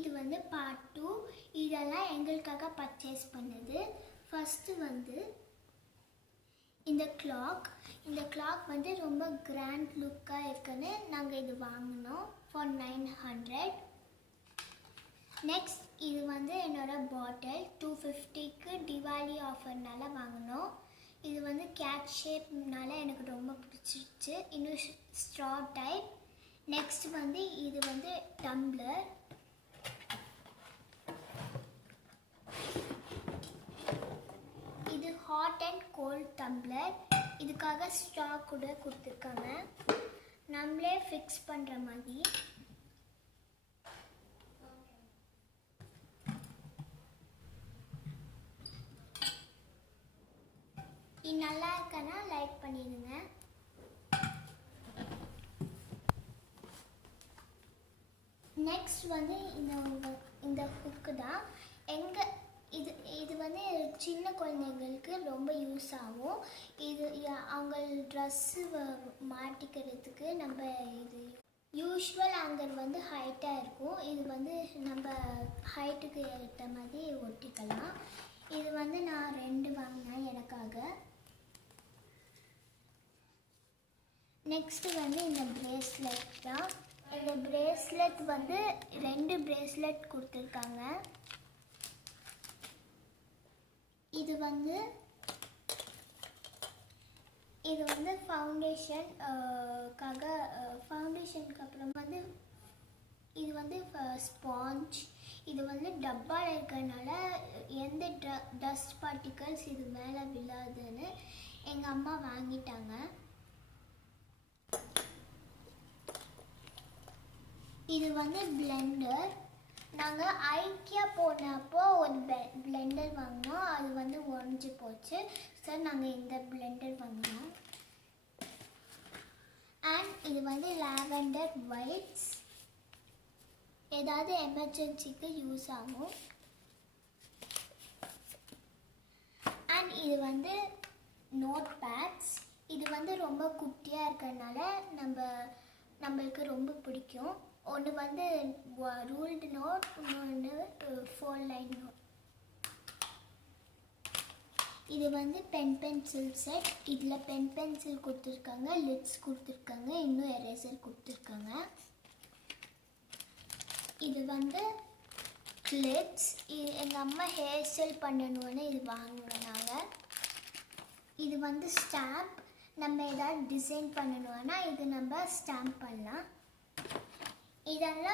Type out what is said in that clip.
இது வந்து பார்ட் 2. இதெல்லாம் எங்களுக்காக பர்ச்சேஸ் பண்ணது. ஃபஸ்ட்டு வந்து இந்த கிளாக் வந்து ரொம்ப கிராண்ட் லுக்காக இருக்குன்னு நாங்கள் இது வாங்கினோம் ஃபார் 900. நெக்ஸ்ட் இது வந்து என்னோட பாட்டில் 250க்கு திவாலி ஆஃபர்னால வாங்கினோம். இது வந்து கேட் ஷேப்னால எனக்கு ரொம்ப பிடிச்சிருச்சு. இன்னும் ஸ்ட்ரா டைப். நெக்ஸ்ட் வந்து இது வந்து டம்ளர். இது ஹாட் அண்ட் கோல்ட் டம்ளர். இதுக்காக ஸ்ட்ரா கூட கொடுத்துருக்காங்க, நம்மளே ஃபிக்ஸ் பண்ணுற மாதிரி. இது நல்லா இருக்கனா லைக் பண்ணிடுங்க. நெக்ஸ்ட் வந்து இந்த ஹுக்கு தான். இது வந்து சின்ன குழந்தைங்களுக்கு ரொம்ப யூஸ் ஆகும். இது அவங்க ட்ரெஸ்ஸு மாட்டிக்கிறதுக்கு நம்ம இது யூஸ்வல் ஹேங்கர் வந்து ஹைட்டாக இருக்கும். இது வந்து நம்ம ஹைட்டுக்கு ஏற்ற மாதிரி ஒட்டிக்கலாம். இது வந்து நான் 2 வாங்கினேன் எனக்காக. நெக்ஸ்ட்டு வந்து இந்த பிரேஸ்லெட் தான். இந்த பிரேஸ்லெட் வந்து 2 பிரேஸ்லெட் கொடுத்துருக்காங்க. இது வந்து ஃபவுண்டேஷனுக்கு அப்புறம் வந்து இது வந்து ஸ்பாஞ்ச். இது வந்து டப்பாவில் இருக்கிறதுனால எந்த டஸ்ட் பார்ட்டிகல்ஸ் இது மேலே விழாதுன்னு எங்கள் அம்மா வாங்கிட்டாங்க. இது வந்து பிளெண்டர். நாங்கள் ஐக்கியா போனப்போ ஒரு பிளெண்டர் வாங்கினோம். அது வந்து உடஞ்சி போச்சு. ஸோ நாங்கள் இந்த பிளெண்டர் வாங்கினோம். அண்ட் இது வந்து லாவெண்டர் வைட்ஸ். ஏதாவது எமர்ஜென்சிக்கு யூஸ் ஆகும். அண்ட் இது வந்து நோட் பேட்ஸ். இது வந்து ரொம்ப குட்டியாக இருக்கிறதுனால நம்மளுக்கு ரொம்ப பிடிக்கும். ஒன்று வந்து ரூல்டு நோட், இன்னொன்று 4 லைன் நோட். இது வந்து பென்சில் செட். இதில் பென்சில் கொடுத்துருக்காங்க, லிட்ஸ் கொடுத்துருக்காங்க, இன்னும் எரேசர் கொடுத்துருக்காங்க. இது வந்து கிளிப்ஸ். எங்கள் அம்மா ஹேர் ஸ்டைல் பண்ணணுன்னு இது வாங்கினாங்க. இது வந்து ஸ்டாம்ப். நம்ம ஏதாவது டிசைன் பண்ணணுன்னா இது நம்ம ஸ்டாம்ப் பண்ணலாம். இதெல்லாம்